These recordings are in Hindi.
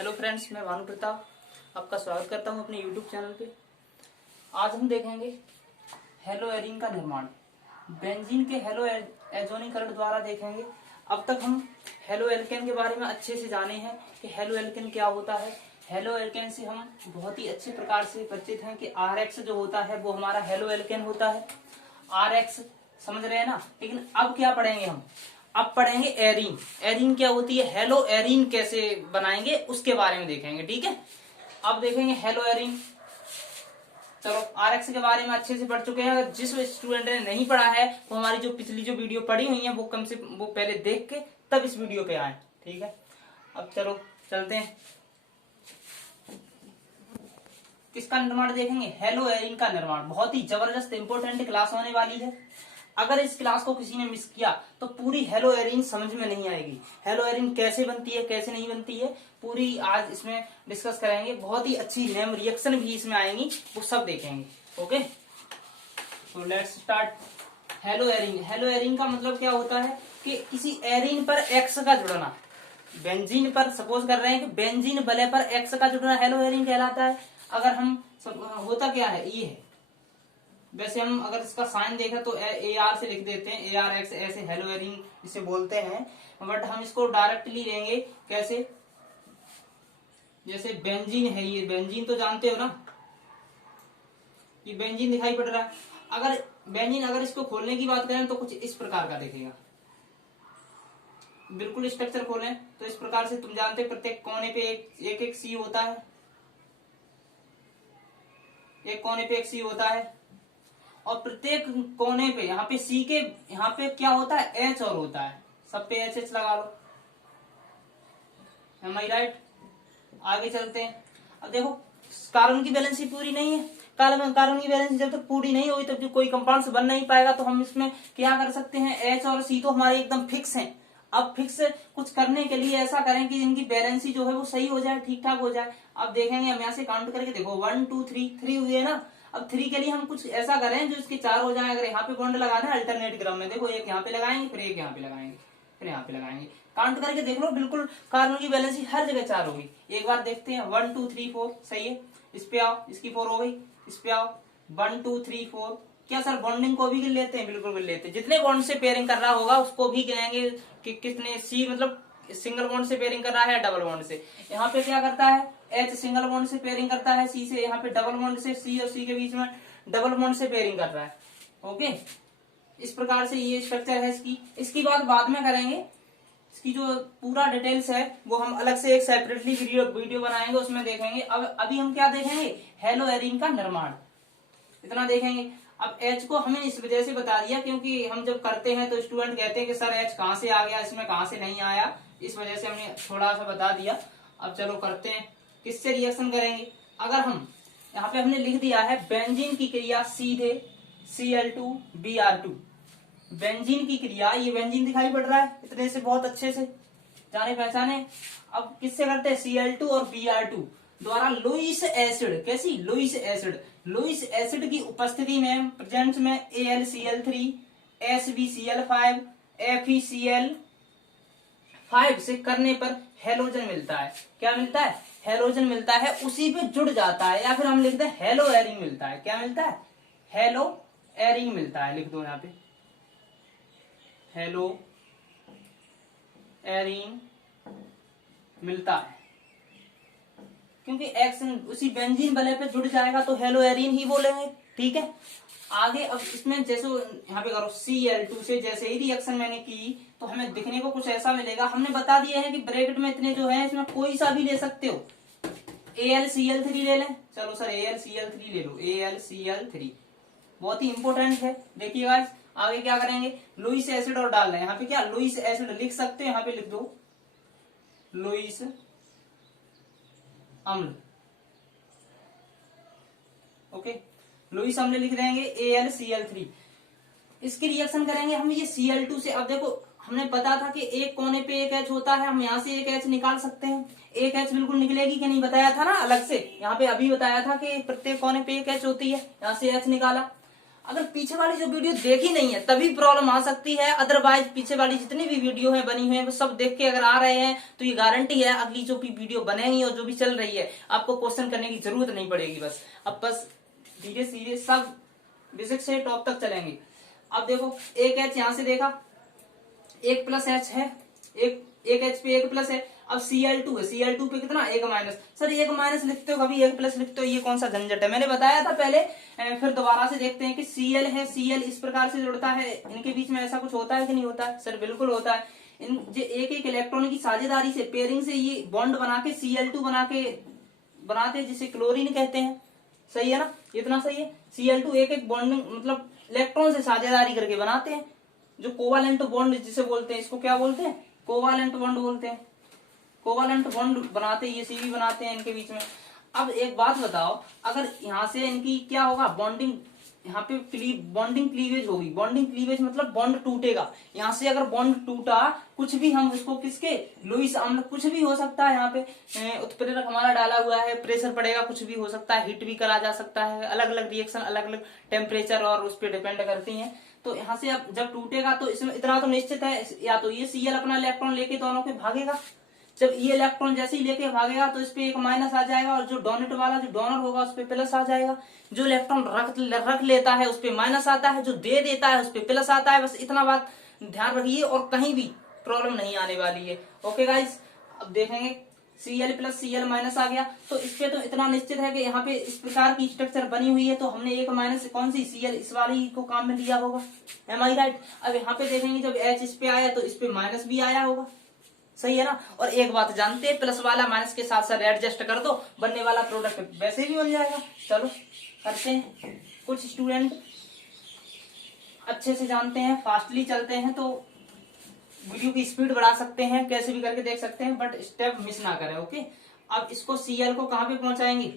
हेलो फ्रेंड्स, मैं भानु प्रताप आपका स्वागत करता हूं अपने यूट्यूब चैनल पे। आज हम देखेंगे हेलो एरीन का निर्माण। बेंजीन के हेलो एजोनीकरण द्वारा देखेंगे। अब तक हम हेलो एल्केन के बारे में अच्छे से जाने हैं कि हेलो एल्केन क्या होता है। हेलो एल्केन से हम बहुत ही अच्छे प्रकार से परिचित हैं कि RX जो होता है वो हमारा हेलो एल्केन होता है। RX समझ रहे हैं ना। लेकिन अब क्या पढ़ेंगे हम? अब पढ़ेंगे एरीन। एरीन क्या होती है, हेलो एरीन कैसे बनाएंगे उसके बारे में देखेंगे। ठीक है, अब देखेंगे हेलो एरीन। चलो, RX के बारे में अच्छे से पढ़ चुके हैं। अगर जिस स्टूडेंट ने नहीं पढ़ा है वो हमारी जो पिछली जो वीडियो पढ़ी हुई है वो पहले देख के तब इस वीडियो पे आए। ठीक है, अब चलो चलते हैं। किसका निर्माण देखेंगे? हेलो एरीन का निर्माण। बहुत ही जबरदस्त इंपोर्टेंट क्लास होने वाली है। अगर इस क्लास को किसी ने मिस किया तो पूरी हेलो एरीन समझ में नहीं आएगी। हेलो एरीन कैसे बनती है, कैसे नहीं बनती है, पूरी आज इसमें डिस्कस करेंगे। बहुत ही अच्छी नेम रिएक्शन भी इसमें आएंगी, वो सब देखेंगे। ओके, तो let's start. Hello arene. Hello arene का मतलब क्या होता है कि किसी एरीन पर एक्स का जुड़ना। बेंजीन पर सपोज कर रहे हैं कि बेंजीन वलय पर एक्स का जुड़ना हेलो एरीन कहलाता है। अगर हम होता क्या है, ये है। वैसे हम अगर इसका साइन देखें तो AR से लिख देते हैं, ARX ऐसे हेलो एरीन इसे बोलते हैं। बट हम इसको डायरेक्टली लेंगे कैसे? जैसे बेंजीन है, ये बेंजीन तो जानते हो ना, ये बेंजीन दिखाई पड़ रहा है। अगर बेंजीन अगर इसको खोलने की बात करें तो कुछ इस प्रकार का दिखेगा। बिल्कुल स्ट्रक्चर खोलें तो इस प्रकार से, तुम जानते प्रत्येक कोने पे एक एक सी होता है, एक कोने पे एक सी होता है। और प्रत्येक कोने पे यहाँ पे सी के यहाँ पे क्या होता है, H और होता है। सब पे HH लगा लो। एम आई राइट? आगे चलते हैं। अब देखो, कार्बन की बैलेंसी पूरी नहीं है। कार्बन की बैलेंसी जब तक पूरी नहीं हुई तो कोई कंपाउंड बन नहीं पाएगा। तो हम इसमें क्या कर सकते हैं, H और C तो हमारे एकदम फिक्स हैं। अब फिक्स कुछ करने के लिए ऐसा करें कि इनकी बैलेंसी जो है वो सही हो जाए, ठीक ठाक हो जाए। अब देखेंगे हम यहाँ से काउंट करके, देखो 1 2 3 3 हुई है ना। अब 3 के लिए हम कुछ ऐसा करें जो इसके 4 हो जाए। अगर यहाँ पे बॉन्ड लगाना है अल्टरनेट क्रम में, देखो एक यहाँ पे लगाएंगे, फिर एक यहाँ पे लगाएंगे, फिर यहाँ पे लगाएंगे। काउंट करके देख लो, बिल्कुल कार्बन की बैलेंसी हर जगह 4 होगी। एक बार देखते हैं, 1 2 3 4 सही है। इस पे आओ, इसकी 4 हो गई। इस पे आओ, 1 2 3 4। क्या सर बॉन्डिंग को भी गिन लेते हैं? बिल्कुल गिन लेते हैं। जितने बॉन्ड से पेयरिंग कर रहा होगा उसको भी गिनाएंगे कि कितने सी, मतलब सिंगल बॉन्ड से पेयरिंग कर रहा है या डबल बॉन्ड से। यहाँ पे क्या करता है, H सिंगल बॉन्ड से पेयरिंग करता है C से। यहाँ पे डबल बॉन्ड से C और C के बीच में डबल बॉन्ड से पेयरिंग कर रहा है। ओके, इस प्रकार से ये स्ट्रक्चर है इसकी। इसकी बात बाद में करेंगे। इसकी जो पूरा डिटेल्स है वो हम अलग से एक सेपरेटली वीडियो बनाएंगे, उसमें देखेंगे। अब अभी हम क्या देखेंगे, हेलो एरीन का निर्माण, इतना देखेंगे। अब H को हमें इस वजह से बता दिया क्योंकि हम जब करते हैं तो स्टूडेंट कहते हैं कि सर H कहाँ से आ गया, इसमें कहाँ से नहीं आया। इस वजह से हमने थोड़ा सा बता दिया। अब चलो करते हैं, किससे रिएक्शन करेंगे। अगर हम यहाँ पे हमने लिख दिया है बेंजीन की क्रिया सीधे Cl2Br2। बेंजीन की क्रिया, ये बेंजीन दिखाई पड़ रहा है इतने से, बहुत अच्छे से जाने पहचाने। अब किससे करते हैं, Cl2 और Br2 द्वारा लुईस एसिड। कैसी? Lewis acid. लुईस एसिड की उपस्थिति में, प्रेजेंस में AlCl3 SbCl5 FeCl5 से करने पर हेलोजन मिलता है। क्या मिलता है? हेलोजन मिलता है। उसी पे जुड़ जाता है, या फिर हम लिखते हैं हेलो एरीन मिलता है। क्या मिलता है? हेलो एरीन मिलता है। लिख दो यहाँ पे हेलो एरीन मिलता है, क्योंकि एक्स उसी बेंजीन वलय पे जुड़ जाएगा तो हेलो एरीन ही बोलेंगे। ठीक है, आगे अब इसमें जैसे यहाँ पे करो Cl2 से जैसे ही रिएक्शन मैंने की तो हमें दिखने को कुछ ऐसा मिलेगा। हमने बता दिया है कि ब्रैकेट में इतने जो है इसमें कोई सा भी ले सकते हो। AlCl3 ले लें। चलो सर AlCl3 ले लो, AlCl3 बहुत ही इंपॉर्टेंट है। देखिएगा आगे क्या करेंगे, लुईस एसिड और डाल रहे हैं। यहाँ पे क्या, लुईस एसिड लिख सकते हो, यहाँ पे लिख दो लुईस अम्ल। ओके, लुईस अम्ल लिख देंगे AlCl3। इसकी रिएक्शन करेंगे हम ये Cl2 से। अब देखो, हमने पता था कि एक कोने पे एक H होता है, हम यहाँ से एक H निकाल सकते हैं। एक H बिल्कुल निकलेगी कि नहीं, बताया था ना अलग से। यहाँ पे अभी बताया था कि प्रत्येक कोने पे एक H होती है, यहाँ से H निकाला। अगर पीछे वाली जो वीडियो देखी नहीं है तभी प्रॉब्लम आ सकती है, अदरवाइज पीछे वाली जितनी भी वीडियो है बनी हुई है वो सब देख के अगर आ रहे हैं तो ये गारंटी है अगली जो भी वीडियो बनेगी और जो भी चल रही है आपको क्वेश्चन करने की जरूरत नहीं पड़ेगी। बस अब बस धीरे धीरे सब बेसिक से टॉप तक चलेंगे। अब देखो एक एच यहाँ से देखा, एक प्लस एच है, एक एच पे एक प्लस है। अब Cl2 है, Cl2 पे कितना एक माइनस। सर एक माइनस लिखते हो कभी एक प्लस लिखते हो, ये कौन सा झंझट है, मैंने बताया था पहले। फिर दोबारा से देखते हैं कि Cl है, Cl इस प्रकार से जुड़ता है, इनके बीच में ऐसा कुछ होता है कि नहीं होता है? सर बिल्कुल होता है। इन एक एक इलेक्ट्रॉन की साझेदारी से पेयरिंग से ये बॉन्ड बना के Cl2 बनाते हैं जिसे क्लोरीन कहते हैं। सही है ना, इतना सही है। Cl2 एक एक बॉन्डिंग मतलब इलेक्ट्रॉन से साझेदारी करके बनाते हैं, जो कोवालेंट बॉन्ड जिसे बोलते हैं, इसको क्या बोलते हैं? कोवालेंट बॉन्ड बोलते हैं। कोवालेंट बॉन्ड बनाते हैं, ये सीवी बनाते हैं इनके बीच में। अब एक बात बताओ, अगर यहाँ से इनकी क्या होगा बॉन्डिंग, यहाँ पे बॉन्डिंग क्लीवेज होगी। बॉन्डिंग क्लीवेज मतलब बॉन्ड टूटेगा। यहाँ से अगर बॉन्ड टूटा, कुछ भी हम उसको किसके लुईस अम्ल कुछ भी हो सकता है, यहाँ पे उत्प्रेरक हमारा डाला हुआ है, प्रेशर पड़ेगा, कुछ भी हो सकता है, हीट भी करा जा सकता है, अलग अलग रिएक्शन अलग अलग टेम्परेचर और उस पर डिपेंड करती है। तो यहाँ से अब जब टूटेगा तो इसमें इतना तो निश्चित है, या तो ये Cl अपना इलेक्ट्रॉन लेके दोनों के भागेगा। जब ये इलेक्ट्रॉन जैसे ही लेके भागेगा तो इस पे एक माइनस आ जाएगा, और जो डोनेट वाला जो डोनर होगा उस पे प्लस आ जाएगा। जो इलेक्ट्रॉन रख लेता है उस पे माइनस आता है, जो दे देता है उस पे प्लस आता है। बस इतना बात ध्यान रखिए और कहीं भी प्रॉब्लम नहीं आने वाली है। ओके गाइस, अब देखेंगे Cl प्लस Cl माइनस आ गया, तो इस पे तो इतना निश्चित है कि यहाँ पे इस प्रकार की स्ट्रक्चर बनी हुई है, तो हमने एक माइनस कौन सी Cl इस वाली को काम में लिया होगा। एम आई राइट? अब यहाँ पे देखेंगे जब H इस पे आया तो इस पे माइनस भी आया होगा। सही है ना। और एक बात जानते हैं, प्लस वाला माइनस के साथ साथ एडजस्ट कर दो, बनने वाला प्रोडक्ट वैसे भी बन जाएगा। चलो करते हैं। कुछ स्टूडेंट अच्छे से जानते हैं, फास्टली चलते हैं, तो वीडियो की स्पीड बढ़ा सकते हैं, कैसे भी करके देख सकते हैं, बट स्टेप मिस ना करें। ओके, अब इसको Cl को कहां पे पहुंचाएंगे?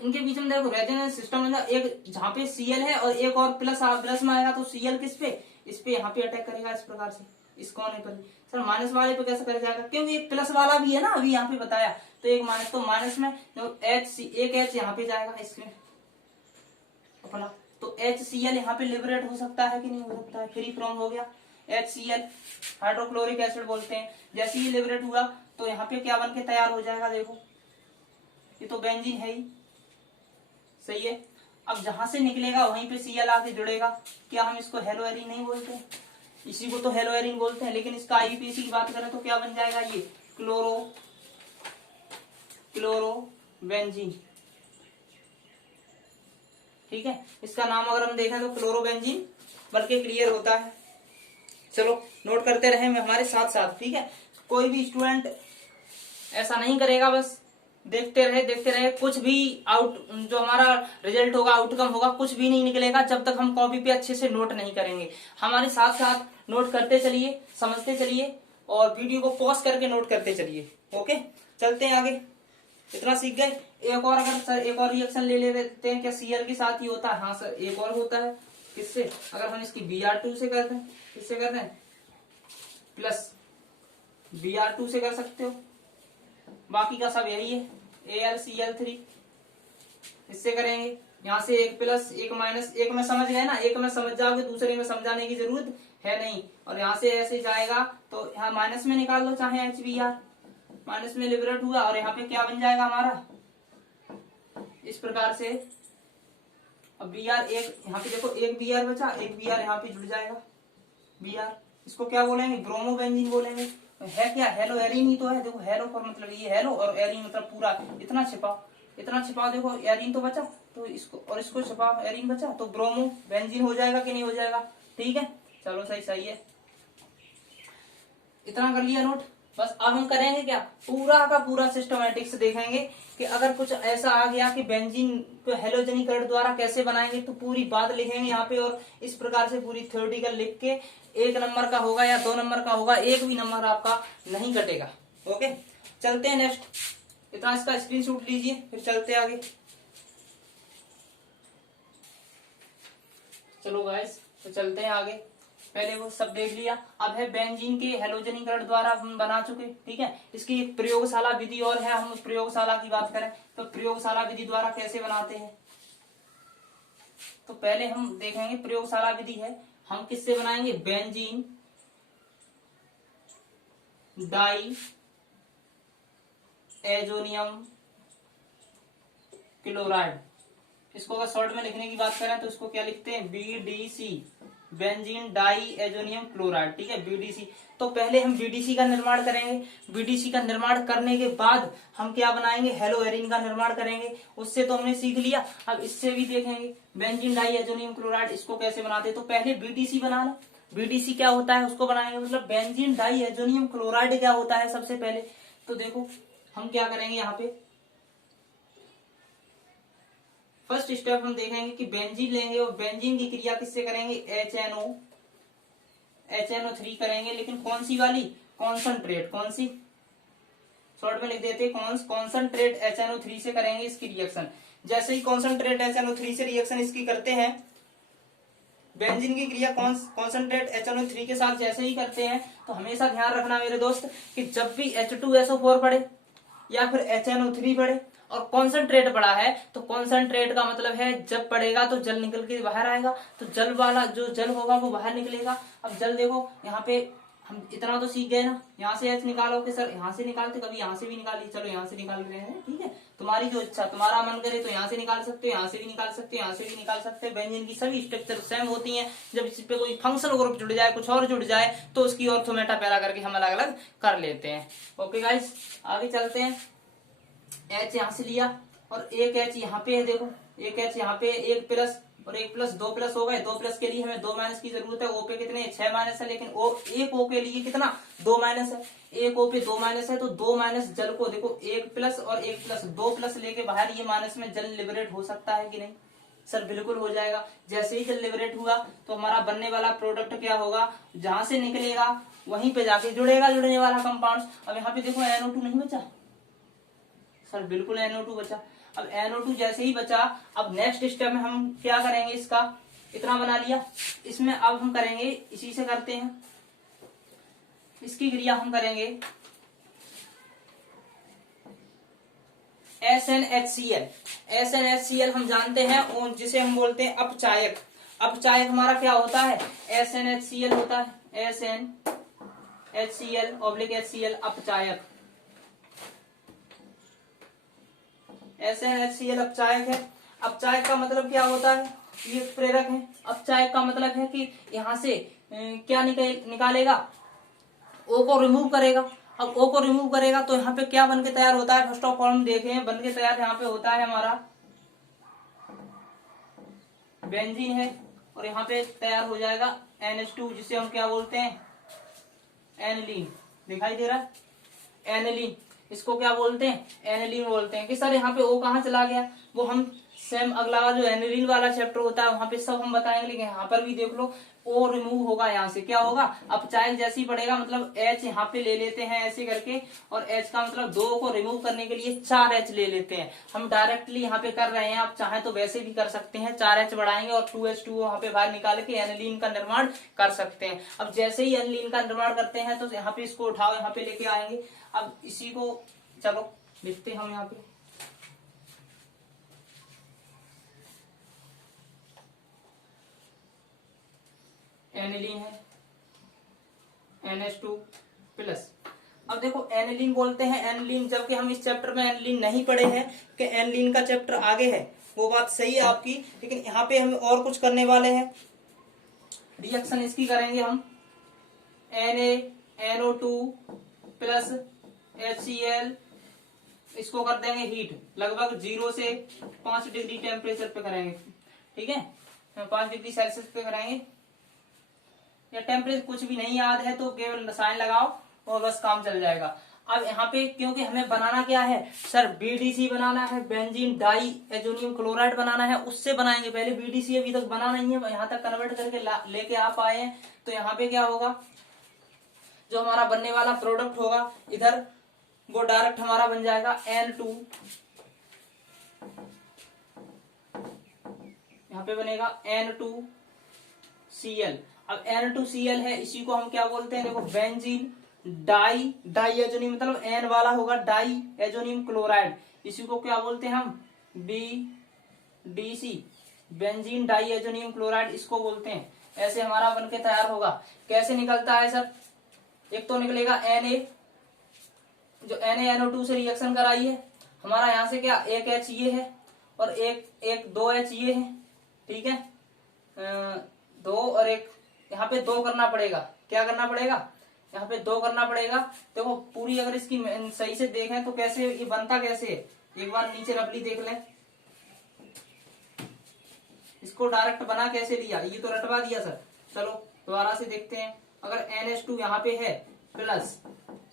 इनके बीच में देखो रेजोनेंस सिस्टम में एक जहां पे Cl है और एक और प्लस में आएगा, तो Cl किस पे? इस पे यहाँ पे अटैक करेगा इस प्रकार से, इस कोने पर। सर माइनस वाले पे कैसे कर जाएगा? क्योंकि एक प्लस वाला भी है ना, अभी यहाँ पे बताया, तो एक माइनस, तो माइनस में एक H यहाँ पे जाएगा इसमें अपना, तो HCl यहाँ पे लिबरेट हो सकता है कि नहीं हो सकता है? फ्री फ्रॉम हो गया। HCl हाइड्रोक्लोरिक एसिड बोलते हैं। जैसे ही लिबरेट हुआ तो यहाँ पे क्या बन के तैयार हो जाएगा? देखो ये तो बेंजीन है ही। सही है। अब जहां से निकलेगा वहीं पे Cl आके जुड़ेगा। क्या हम इसको हेलो एरीन नहीं बोलते? इसी को तो हेलो एरीन बोलते हैं, लेकिन इसका आईपीसी की बात करें तो क्या बन जाएगा? ये क्लोरो बेंजीन। ठीक है, इसका नाम अगर हम देखें तो क्लोरोबेंजीन बल्कि क्लियर होता है। चलो नोट करते रहे हमारे साथ साथ। ठीक है, कोई भी स्टूडेंट ऐसा नहीं करेगा, बस देखते रहे, कुछ भी जो हमारा रिजल्ट होगा, आउटकम होगा, कुछ भी नहीं निकलेगा जब तक हम कॉपी पे अच्छे से नोट नहीं करेंगे। हमारे साथ साथ नोट करते चलिए, समझते चलिए, और वीडियो को पॉज करके नोट करते चलिए। ओके, चलते हैं आगे। इतना सीख गए। एक और अगर सर एक और रिएक्शन ले लेते हैं, क्या Cl के साथ ही होता है? हाँ सर, एक और होता है। किससे? अगर हम इसकी Br2 से करते हैं, किससे करते हैं? प्लस Br2 से कर सकते हो, बाकी का सब यही है। AlCl3 इससे करेंगे। यहाँ से एक प्लस एक माइनस, एक में समझ गए ना, एक में समझ जाओगे, दूसरे में समझाने की जरूरत है नहीं। और यहाँ से ऐसे जाएगा तो यहाँ माइनस में निकाल दो, चाहे HBr, माइनस में लिबरेट हुआ, और यहाँ पे क्या बन जाएगा हमारा? इस प्रकार से। अब Br एक यहाँ पे देखो, एक Br बचा, एक Br यहाँ पे जुड़ जाएगा। Br इसको क्या बोलेंगे? ब्रोमोबेंजीन बोलेंगे। है क्या? हेलो एरीन ही तो है। देखो हेलो पर मतलब ये हेलो, और एरीन मतलब पूरा। इतना छिपाओ, देखो एरीन तो बचा, तो इसको और इसको छिपाओ, एरीन बचा, तो ब्रोमो बेंजीन हो जाएगा कि नहीं हो जाएगा? ठीक है, चलो सही है। इतना कर लिया नोट। बस अब हम करेंगे क्या? पूरा का पूरा सिस्टमैटिक्स देखेंगे कि अगर कुछ ऐसा आ गया कि बेंजीन को हेलोजनीकरण द्वारा कैसे बनाएंगे, तो पूरी बात लिखेंगे यहाँ पे, और इस प्रकार से पूरी थ्योरेटिकल लिख के 1 नंबर का होगा या 2 नंबर का होगा, एक भी नंबर आपका नहीं कटेगा। ओके, चलते हैं नेक्स्ट। इतना इसका स्क्रीनशॉट लीजिए, फिर चलते आगे। चलो गाइस, तो चलते हैं आगे। पहले वो सब देख लिया, अब है बेंजीन के हेलोजनीकरण द्वारा हम बना चुके। ठीक है, इसकी एक प्रयोगशाला विधि और है, हम उस प्रयोगशाला की बात करें तो प्रयोगशाला विधि द्वारा कैसे बनाते हैं। तो पहले हम देखेंगे प्रयोगशाला विधि है, हम किससे बनाएंगे, बेंजीन डाई एजोनियम क्लोराइड। इसको अगर शॉर्ट में लिखने की बात करें तो इसको क्या लिखते हैं, BDC, benzene diazonium chloride, ठीक है, बीडीसी। तो पहले हम बीडीसी का निर्माण करेंगे, बीडीसी का निर्माण करने के बाद हम क्या बनाएंगे, हेलोएरिन का निर्माण करेंगे। उससे तो हमने सीख लिया, अब इससे भी देखेंगे बेंजीन डाई एजोनियम क्लोराइड, इसको कैसे बनाते हैं। तो पहले बीडीसी बनाना, बीडीसी क्या होता है उसको बनाएंगे, मतलब बेंजीन डाई एजोनियम क्लोराइड क्या होता है सबसे पहले। तो देखो हम क्या करेंगे, यहाँ पे फर्स्ट स्टेप हम देखेंगे कि बेंजीन लेंगे और बेंजीन की क्रिया किससे करेंगे, HNO3 करेंगे, लेकिन कौन सी वाली, कॉन्सनट्रेट, कौन सी, शॉर्ट में लिख देते कॉन्सनट्रेट HNO3 से करेंगे इसकी रिएक्शन। जैसे ही कॉन्सनट्रेट HNO3 से रिएक्शन इसकी करते हैं, बेंजीन की क्रिया कॉन्सनट्रेट HNO3 के साथ जैसे ही करते हैं, तो हमेशा ध्यान रखना मेरे दोस्त कि जब भी H2SO4 पड़े या फिर HNO3 पड़े और कॉन्सनट्रेट पड़ा है, तो कॉन्सनट्रेट का मतलब है जब पड़ेगा तो जल निकल के बाहर आएगा, तो जल वाला जो जल होगा वो बाहर निकलेगा। अब जल देखो यहाँ पे हम इतना तो सीख गए ना, यहाँ से H निकालोगे सर, यहाँ से निकालते, कभी यहाँ से भी निकालिए, चलो यहाँ से निकाल रहे हैं, ठीक है, तुम्हारी जो इच्छा, तुम्हारा मन करे तो यहाँ से निकाल सकते हो, यहाँ से भी निकाल सकते हो, यहाँ से भी निकाल सकते हो। बेंजीन की सभी स्ट्रक्चर सेम होती हैं, जब इस पे कोई फंक्शनल ग्रुप जुड़ जाए, कुछ और जुड़ जाए, तो उसकी ऑर्थो मेटा पैरा करके हम अलग अलग कर लेते हैं। ओके गाइस, आगे चलते हैं। H यहाँ से लिया और एक H यहाँ पे है, देखो एक H यहाँ पे, एक प्लस और एक प्लस, दो प्लस हो गए। दो प्लस के लिए हमें दो माइनस की जरूरत है। O पे कितने, 6 माइनस है, लेकिन एक O के लिए कितना, 2 माइनस है। एक O पे 2 माइनस है, तो 2 माइनस जल को देखो, एक प्लस और एक प्लस, 2 प्लस लेके बाहर, ये माइनस में जल लिबरेट हो सकता है कि नहीं, सर बिल्कुल हो जाएगा। जैसे ही जल लिबरेट हुआ तो हमारा बनने वाला प्रोडक्ट क्या होगा, जहां से निकलेगा वहीं पे जाके जुड़ेगा, जुड़ने वाला कंपाउंड। अब यहाँ पे देखो NO2 नहीं बचा, सर बिल्कुल NO2 बचा। अब NO2 जैसे ही बचा, अब नेक्स्ट स्टेप में हम क्या करेंगे, इसका इतना बना लिया, इसमें अब हम करेंगे, इसी से करते हैं, इसकी क्रिया हम करेंगे SnHCl। SnHCl हम जानते हैं, जिसे हम बोलते हैं अपचायक। अपचायक हमारा क्या होता है, SnHCl होता है, SnHCl/HCl अपचायक। SnHCl अपचायक है। अपचायक का मतलब क्या होता है, ये प्रेरक है। अपचायक का मतलब है कि यहाँ से क्या निकालेगा, O को रिमूव करेगा। अब O को रिमूव करेगा तो यहाँ पे क्या बन के तैयार होता है, फर्स्ट ऑफ ऑल हम देखें, बन के तैयार यहाँ पे होता है हमारा बेंजीन है, और यहाँ पे तैयार हो जाएगा NH2, जिसे हम क्या बोलते हैं, एनिलीन। दिखाई दे रहा है, एनिलीन, इसको क्या बोलते हैं, एनिलीन बोलते हैं। कि सर यहाँ पे O कहाँ चला गया, वो हम सेम अगला जो एनिलीन वाला चैप्टर होता है वहां पे सब हम बताएंगे, लेकिन यहाँ पर भी देख लो O रिमूव होगा, यहाँ से क्या होगा, अपचायक जैसे ही पड़ेगा, मतलब H यहाँ पे ले लेते हैं ऐसे करके, और H का मतलब 2 को रिमूव करने के लिए 4 H ले लेते हैं। हम डायरेक्टली यहाँ पे कर रहे हैं, आप चाहें तो वैसे भी कर सकते हैं, 4 H बढ़ाएंगे और 2H2 वहां पे बाहर निकाल के एनिलीन का निर्माण कर सकते हैं। अब जैसे ही एनिलीन का निर्माण करते हैं तो यहाँ पे इसको उठाओ, यहाँ पे लेके आएंगे। अब इसी को चलो लिखते हैं हम यहाँ पे, एनिलीन है NH2 प्लस। अब देखो एनिलीन बोलते हैं, एनिलीन, जबकि हम इस चैप्टर में एनिलीन नहीं पढ़े हैं कि एनिलीन का चैप्टर आगे है, वो बात सही है आपकी, लेकिन यहाँ पे हम और कुछ करने वाले हैं। रिएक्शन इसकी करेंगे हम, NaNO2 प्लस HCl, इसको कर देंगे हीट, लगभग 0 से 5 डिग्री टेम्परेचर पे करेंगे, ठीक है, 5 डिग्री सेल्सियस पे करेंगे, या टेम्परेचर कुछ भी नहीं याद है तो केवल साइन लगाओ और बस काम चल जाएगा। अब यहाँ पे क्योंकि हमें बनाना क्या है सर, BDC बनाना है, बेंजीन डाई एजोनियम क्लोराइड बनाना है, उससे बनाएंगे। पहले BDC अभी तक बना नहीं है, यहाँ तक कन्वर्ट करके लेके आप आए हैं, तो यहाँ पे क्या होगा, जो हमारा बनने वाला प्रोडक्ट होगा इधर, वो डायरेक्ट हमारा बन जाएगा N2, यहाँ पे बनेगा N2Cl। अब N2Cl है, इसी को हम क्या बोलते हैं, देखो बेंजीन डाई एजोनियम, मतलब N वाला होगा डाई एजोनियम क्लोराइड, इसी को क्या बोलते हैं हम, BDC। बेंजीन डाइएजोनियम क्लोराइड इसको बोलते हैं। ऐसे हमारा बनके तैयार होगा। कैसे निकलता है सर? एक तो निकलेगा Na, जो NaNO2 से रिएक्शन कराई है हमारा, यहाँ से क्या एक H ये है और एक 2H ये है, ठीक है, 2 और एक, यहाँ पे 2 करना पड़ेगा। क्या करना पड़ेगा? यहाँ पे 2 करना पड़ेगा। देखो पूरी अगर इसकी सही से देखें तो कैसे ये बनता कैसे है, एक बार नीचे रफली देख लें। इसको डायरेक्ट बना कैसे लिया, ये तो रटवा दिया सर। चलो दोबारा से देखते हैं। अगर NH2 यहाँ पे है प्लस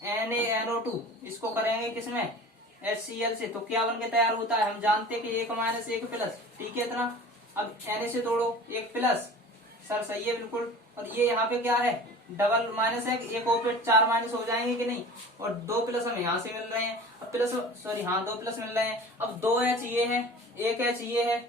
NaNO2, इसको करेंगे किसमें? HCl से, तो क्या बनके तैयार होता है? हम जानते हैं कि 1 माइनस 1 प्लस, ठीक है इतना। अब Na से तोड़ो, 1 प्लस, सर सही है बिल्कुल। और ये यहाँ पे क्या है? डबल माइनस है, एक और पे 4 माइनस हो जाएंगे कि नहीं, और 2 प्लस हमें यहाँ से मिल रहे हैं। अब प्लस, सॉरी हाँ 2 प्लस मिल रहे हैं। अब 2H ये है, 1H ये है,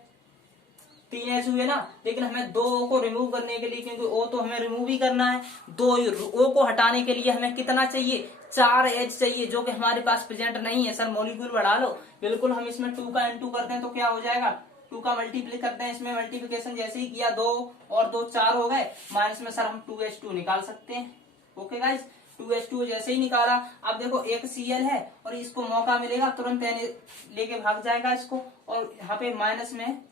3H हुए ना। लेकिन हमें 2O को रिमूव करने के लिए, क्योंकि O तो हमें रिमूव ही करना है, 2O को हटाने के लिए हमें कितना चाहिए? 4H चाहिए, जो कि हमारे पास प्रेजेंट नहीं है। सर मॉलिक्यूल बढ़ा लो, बिल्कुल। हम इसमें 2 का N2 करते हैं तो क्या हो जाएगा? 2 का मल्टीप्लाई करते हैं, इसमें मल्टीप्लिकेशन जैसे ही किया 2 और 2 4 हो गए, माइनस में सर हम 2H2 निकाल सकते हैं। ओके गाइस, 2H2 जैसे ही निकाला, अब देखो एक Cl है और इसको मौका मिलेगा तुरंत लेके भाग जाएगा इसको, और यहाँ पे माइनस में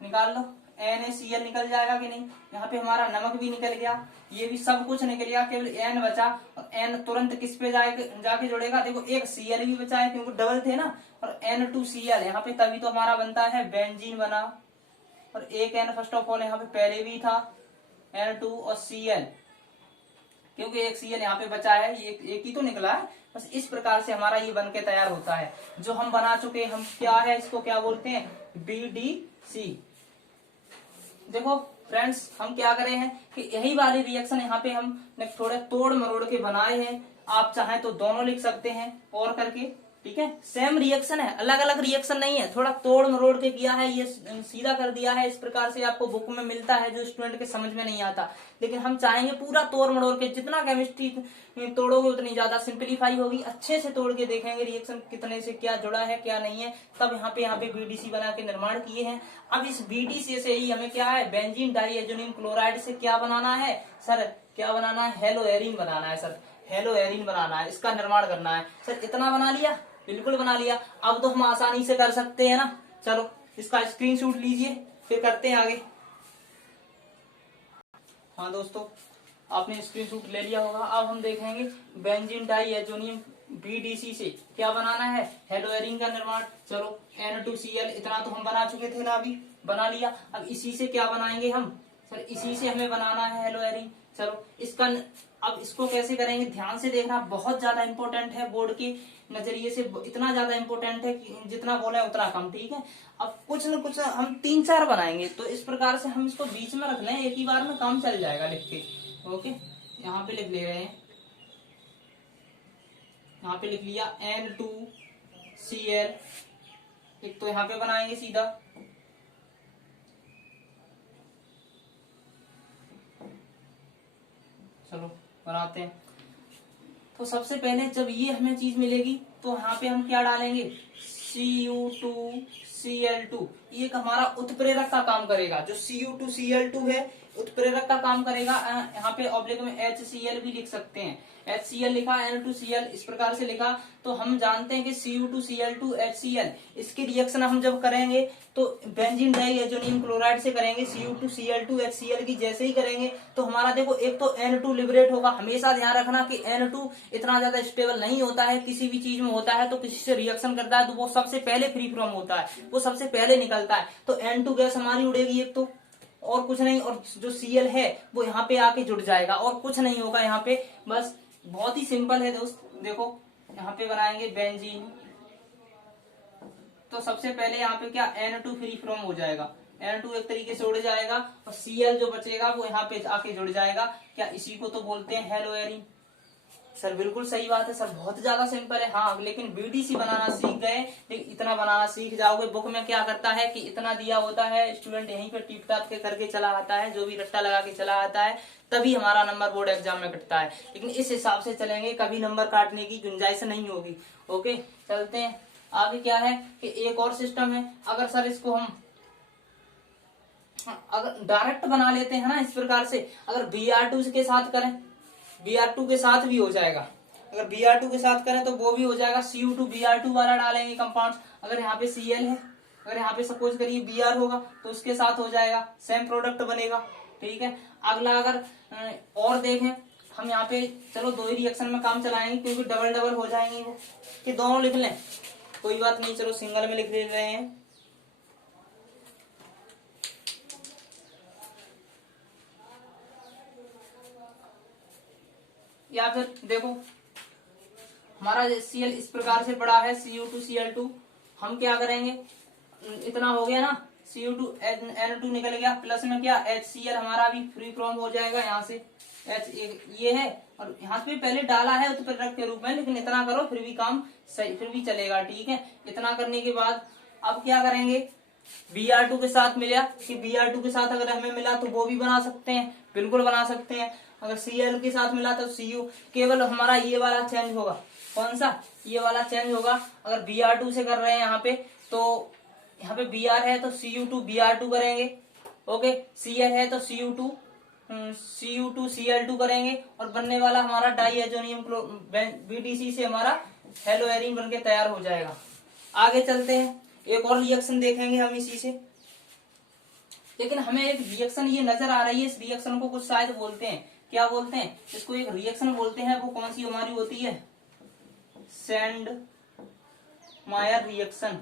निकाल लो, NaCl निकल जाएगा कि नहीं। यहाँ पे हमारा नमक भी निकल गया, ये भी सब कुछ निकल गया, केवल N बचा। और N तुरंत किस पे जाके जुड़ेगा? देखो एक Cl भी बचा है, क्योंकि डबल थे ना, और N2Cl यहाँ पे, तभी तो हमारा बनता है बेंजीन बना। और एक N फर्स्ट ऑफ ऑल यहाँ पे पहले भी था, N2 और Cl, क्योंकि एक Cl यहाँ पे बचा है, ये एक ही तो निकला है। बस इस प्रकार से हमारा ये बनके तैयार होता है, जो हम बना चुके। हम क्या है, इसको क्या बोलते हैं? BDC। देखो फ्रेंड्स, हम क्या करे हैं कि यही वाली रिएक्शन यहाँ पे हम थोड़े तोड़ मरोड़ के बनाए हैं। आप चाहें तो दोनों लिख सकते हैं और करके, ठीक है। सेम रिएक्शन है, अलग अलग रिएक्शन नहीं है, थोड़ा तोड़ मरोड़ के किया है, ये सीधा कर दिया है। इस प्रकार से आपको बुक में मिलता है, जो स्टूडेंट के समझ में नहीं आता। लेकिन हम चाहेंगे पूरा तोड़ मरोड़ के, जितना केमिस्ट्री तोड़ोगे उतनी ज्यादा सिंप्लीफाई होगी। अच्छे से तोड़ के देखेंगे रिएक्शन कितने से क्या जुड़ा है क्या नहीं है, तब यहाँ पे बीडीसी बना के निर्माण किए हैं। अब इस बीडीसी से ही हमें क्या है, बेंजीन डाइएजोनियम क्लोराइड से क्या बनाना है सर? क्या बनाना है? हेलोएरिन बनाना है सर, हेलोएरिन बनाना है, इसका निर्माण करना है सर। इतना बना लिया, बिल्कुल बना लिया। अब तो हम आसानी से कर सकते हैं ना। चलो इसका स्क्रीनशॉट लीजिए, फिर करते हैं आगे। हाँ दोस्तों, आपने स्क्रीनशॉट ले लिया होगा। अब हम देखेंगे बेंजीन डाइएजोनियम बीडीसी से क्या बनाना है, हेलोएरिन का निर्माण। चलो N2Cl इतना तो हम बना चुके थे ना, अभी बना लिया। अब इसी से क्या बनाएंगे हम सर? इसी से हमें बनाना है हेलोएरिन। चलो इसका, अब इसको कैसे करेंगे, ध्यान से देखना, बहुत ज्यादा इंपॉर्टेंट है। बोर्ड के नजरिए से इतना ज्यादा इंपॉर्टेंट है कि जितना बोले उतना कम, ठीक है। अब कुछ न कुछ हम 3-4 बनाएंगे, तो इस प्रकार से हम इसको बीच में रख लें, एक ही बार में काम चल जाएगा लिख के। ओके, यहाँ पे लिख ले रहे हैं, यहाँ पे लिख लिया N2Cl। एक तो यहाँ पे बनाएंगे सीधा, चलो बनाते हैं। तो सबसे पहले जब ये हमें चीज मिलेगी तो यहाँ पे हम क्या डालेंगे, Cu2Cl2। ये एक हमारा उत्प्रेरक का काम करेगा। जो Cu2Cl2 है उत्प्रेरक का काम करेगा। यहाँ पे ऑब्लिक में HCl भी लिख सकते हैं, HCl लिखा, N2Cl इस प्रकार से लिखा। तो हम जानते हैं कि Cu2Cl2 HCl, इसकी रिएक्शन हम जब करेंगे तो बेंजीन डाइएजोनियम क्लोराइड से करेंगे, Cu2Cl2 HCl की जैसे ही करेंगे तो हमारा देखो एक तो N2 लिबरेट होगा। हमेशा ध्यान रखना कि N2 इतना ज्यादा स्टेबल नहीं होता है, किसी भी चीज में होता है तो किसी से रिएक्शन करता है तो वो सबसे पहले फ्री फ्रॉम होता है, वो सबसे पहले निकलता है। तो N2 गैस हमारी उड़ेगी एक तो, और कुछ नहीं, और जो Cl है वो यहाँ पे आके जुड़ जाएगा, और कुछ नहीं होगा यहाँ पे। बस बहुत ही सिंपल है दोस्त। देखो यहाँ पे बनाएंगे बेंजीन, तो सबसे पहले यहाँ पे क्या, N2 फ्री फ्रॉम हो जाएगा, N2 एक तरीके से उड़ जाएगा, और Cl जो बचेगा वो यहाँ पे आके जुड़ जाएगा। क्या इसी को तो बोलते हैं हेलोएरिन। सर बिल्कुल सही बात है सर, बहुत ज्यादा सिंपल है। हाँ, लेकिन बीडीसी बनाना सीख गए, लेकिन इतना बनाना सीख जाओगे। बुक में क्या करता है कि इतना दिया होता है, स्टूडेंट यहीं पे टिप टाप के करके चला आता है, जो भी रट्टा लगा के चला आता है, तभी हमारा नंबर बोर्ड एग्जाम में कटता है। लेकिन इस हिसाब से चलेंगे कभी नंबर काटने की गुंजाइश नहीं होगी। ओके, चलते हैं आगे। क्या है कि एक और सिस्टम है, अगर सर इसको हम अगर डायरेक्ट बना लेते हैं ना इस प्रकार से, अगर Br2 के साथ करें, Br2 के साथ भी हो जाएगा, अगर Br2 के साथ करें तो वो भी हो जाएगा, Cu2 Br2 वाला डालेंगे कंपाउंड, अगर यहाँ पे Cl है, अगर यहाँ पे सपोज करिए Br होगा तो उसके साथ हो जाएगा, सेम प्रोडक्ट बनेगा। ठीक है, अगला अगर और देखें हम यहाँ पे, चलो दो ही रिएक्शन में काम चलाएंगे क्योंकि डबल डबल हो जाएंगे वो, कि दोनों लिख लें, कोई बात नहीं, चलो सिंगल में लिख ले रहे हैं। या फिर देखो हमारा Cl इस प्रकार से पड़ा है, Cu2Cl2, हम क्या करेंगे, इतना हो गया ना, Cu2N2 निकल गया, प्लस में क्या HCl हमारा भी फ्री फ्रॉम हो जाएगा, यहाँ से H ये है, और यहाँ पे पहले डाला है उत्प्रेरक के रूप में, लेकिन इतना करो फिर भी काम सही, फिर भी चलेगा। ठीक है, इतना करने के बाद अब क्या करेंगे, Br2 के साथ मिला, कि Br2 के साथ अगर हमें मिला तो वो भी बना सकते हैं, बिल्कुल बना सकते हैं। अगर Cl के साथ मिला तो Cu, केवल हमारा ये वाला चेंज होगा, कौन सा, ये वाला चेंज होगा। अगर Br2 से कर रहे हैं यहाँ पे, तो यहाँ पे Br है तो Cu2 Br2 करेंगे, ओके, Cl है तो Cu2Cl2 करेंगे, और बनने वाला हमारा डाईएजोनियम BTC से हमारा हेलोएरिन बनके तैयार हो जाएगा। आगे चलते हैं, एक और रिएक्शन देखेंगे हम इसी से, लेकिन हमें एक रिएक्शन ये नजर आ रही है, इस रिएक्शन को कुछ शायद बोलते हैं, क्या बोलते हैं इसको, एक रिएक्शन बोलते हैं, वो कौन सी हमारी होती है, सेंडमायर रिएक्शन।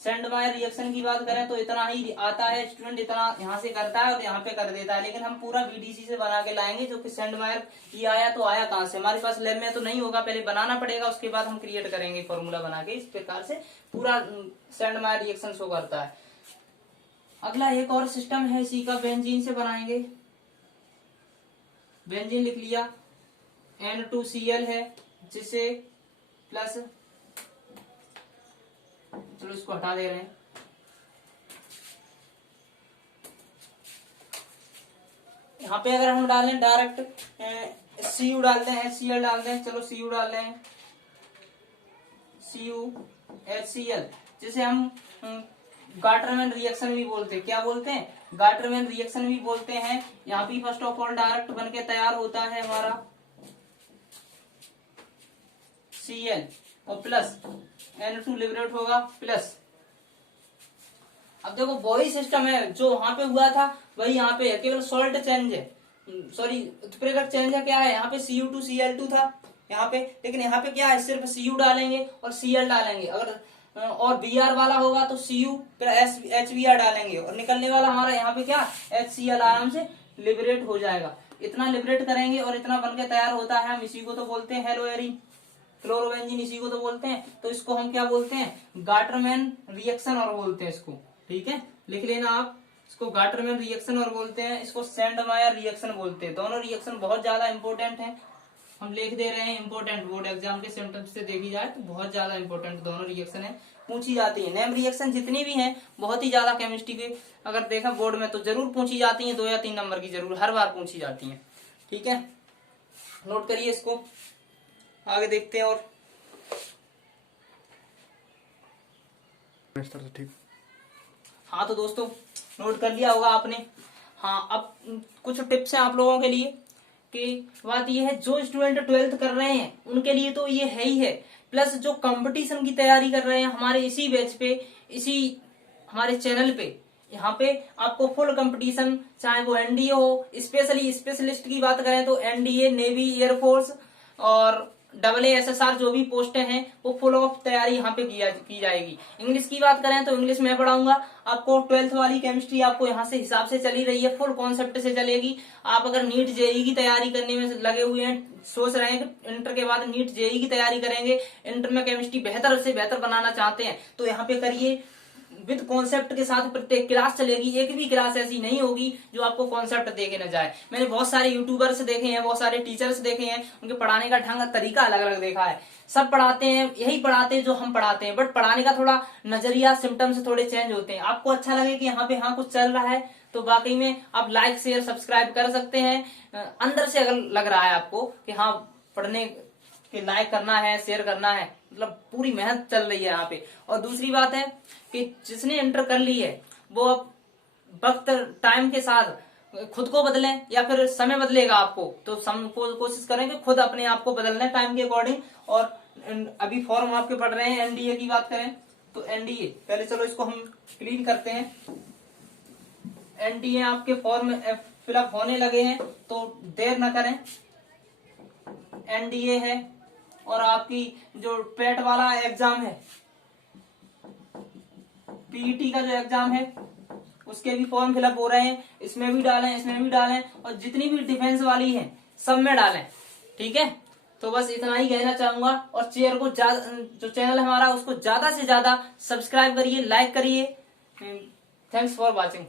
सेंडमायर रिएक्शन की बात करें तो इतना ही आता है, स्टूडेंट इतना यहाँ से करता है और यहाँ पे कर देता है, लेकिन हम पूरा BDC से बना के लाएंगे, जो कि सेंडमायर ये आया तो आया कहाँ से, हमारे पास लैब में तो नहीं होगा, पहले बनाना पड़ेगा, उसके बाद हम क्रिएट करेंगे फॉर्मूला बना के, इस प्रकार से पूरा सेंडमायर रिएक्शन शो करता है। अगला एक और सिस्टम है इसी का, बेंजीन से बनाएंगे, बेंजीन लिख लिया, N2Cl है, जिसे प्लस, चलो इसको हटा दे रहे हैं, यहाँ पे अगर हम डालें डायरेक्ट Cu डालते हैं, HCl डालते हैं, चलो Cu डाल रहे हैं, CuHCl, जिसे हम गाटरमैन रिएक्शन भी बोलते हैं, क्या बोलते हैं, गाटरमैन रिएक्शन भी बोलते हैं। यहाँ पे फर्स्ट ऑफ ऑल डायरेक्ट बनके तैयार होता है हमारा Cl, और प्लस N2 लिबरेट होगा प्लस। अब देखो वही सिस्टम है जो वहां पे हुआ था, वही यहाँ पे है, केवल सॉल्ट चेंज है, सॉरी उत्प्रेरक चेंज है, क्या है यहाँ पे Cu2Cl2 था यहाँ पे, लेकिन यहाँ पे क्या है, सिर्फ Cu डालेंगे और Cl डालेंगे, अगर और Br वाला होगा तो Cu फिर HBr डालेंगे, और निकलने वाला हमारा यहाँ पे क्या HCl आराम से लिबरेट हो जाएगा। इतना लिबरेट करेंगे और इतना बनके तैयार होता है, हम इसी को तो बोलते हैं हेलोएरिन, क्लोरोबेंजीन इसी को तो बोलते हैं, तो इसको हम क्या बोलते हैं, गाटरमैन रिएक्शन और बोलते हैं इसको। ठीक है, लिख लेना आप, इसको गाटरमैन रिएक्शन और बोलते हैं, इसको सेंडमायर रिएक्शन बोलते हैं। दोनों रिएक्शन बहुत ज्यादा इंपॉर्टेंट है, हम लिख दे रहे हैं इंपॉर्टेंट, बोर्ड एग्जाम के सेंटेंस से देखी जाए तो बहुत ज्यादा इंपॉर्टेंट दोनों रिएक्शन है, पूछी जाती है। नेम रिएक्शन जितनी भी हैं बहुत ही ज्यादा केमिस्ट्री के अगर देखा बोर्ड में तो जरूर पूछी जाती है, 2 या 3 नंबर की जरूर हर बार पूछी जाती है। ठीक है, नोट करिए इसको, आगे देखते हैं। और ठीक, हाँ तो दोस्तों नोट कर लिया होगा आपने। हाँ, अब कुछ टिप्स हैं आप लोगों के लिए, कि बात ये है जो स्टूडेंट 12th कर रहे हैं उनके लिए तो ये है ही है, प्लस जो कंपटीशन की तैयारी कर रहे हैं हमारे इसी बैच पे, इसी हमारे चैनल पे, यहाँ पे आपको फुल कंपटीशन, चाहे वो एनडीए हो, स्पेशली स्पेशलिस्ट की बात करें तो एनडीए, नेवी, एयरफोर्स और AASSR जो भी पोस्टें हैं वो फुल ऑफ तैयारी यहाँ पे की जाएगी। इंग्लिश की बात करें तो इंग्लिश में पढ़ाऊंगा आपको, 12th वाली केमिस्ट्री आपको यहाँ से हिसाब से चली रही है, फुल कॉन्सेप्ट से चलेगी। आप अगर नीट जेई की तैयारी करने में लगे हुए हैं, सोच रहे हैं कि इंटर के बाद नीट जेई की तैयारी करेंगे, इंटर में केमिस्ट्री बेहतर से बेहतर बनाना चाहते हैं, तो यहाँ पे करिए, विद कॉन्सेप्ट के साथ प्रत्येक क्लास चलेगी, एक भी क्लास ऐसी नहीं होगी जो आपको कॉन्सेप्ट देके न जाए। मैंने बहुत सारे यूट्यूबर्स देखे हैं, बहुत सारे टीचर्स देखे हैं, उनके पढ़ाने का ढंग तरीका अलग अलग देखा है, सब पढ़ाते हैं यही पढ़ाते हैं जो हम पढ़ाते हैं, बट पढ़ाने का थोड़ा नजरिया, सिम्टम्स थोड़े चेंज होते हैं। आपको अच्छा लगे कि यहाँ पे हाँ कुछ चल रहा है तो वाकई में आप लाइक शेयर सब्सक्राइब कर सकते हैं। अंदर से अगर लग रहा है आपको कि हाँ पढ़ने के लाइक करना है, शेयर करना है, मतलब पूरी मेहनत चल रही है यहाँ पे। और दूसरी बात है कि जिसने इंटर कर ली है वो अब वक्त टाइम के साथ खुद को बदलें या फिर समय बदलेगा आपको, तो कोशिश करें कि खुद अपने आप को बदलना टाइम के अकॉर्डिंग। और अभी फॉर्म आपके पढ़ रहे हैं, एनडीए की बात करें तो एनडीए, पहले चलो इसको हम क्लीन करते हैं। एनडीए आपके फॉर्म फिलअप होने लगे हैं, तो देर न करें। एनडीए है, और आपकी जो पेट वाला एग्जाम है, पीईटी का जो एग्जाम है, उसके भी फॉर्म फिलअप हो रहे हैं। इसमें भी डालें, इसमें भी डालें, और जितनी भी डिफेंस वाली है सब में डालें। ठीक है, तो बस इतना ही कहना चाहूंगा। और शेयर को जो चैनल हमारा उसको ज्यादा से ज्यादा सब्सक्राइब करिए, लाइक करिए। Thanks for watching.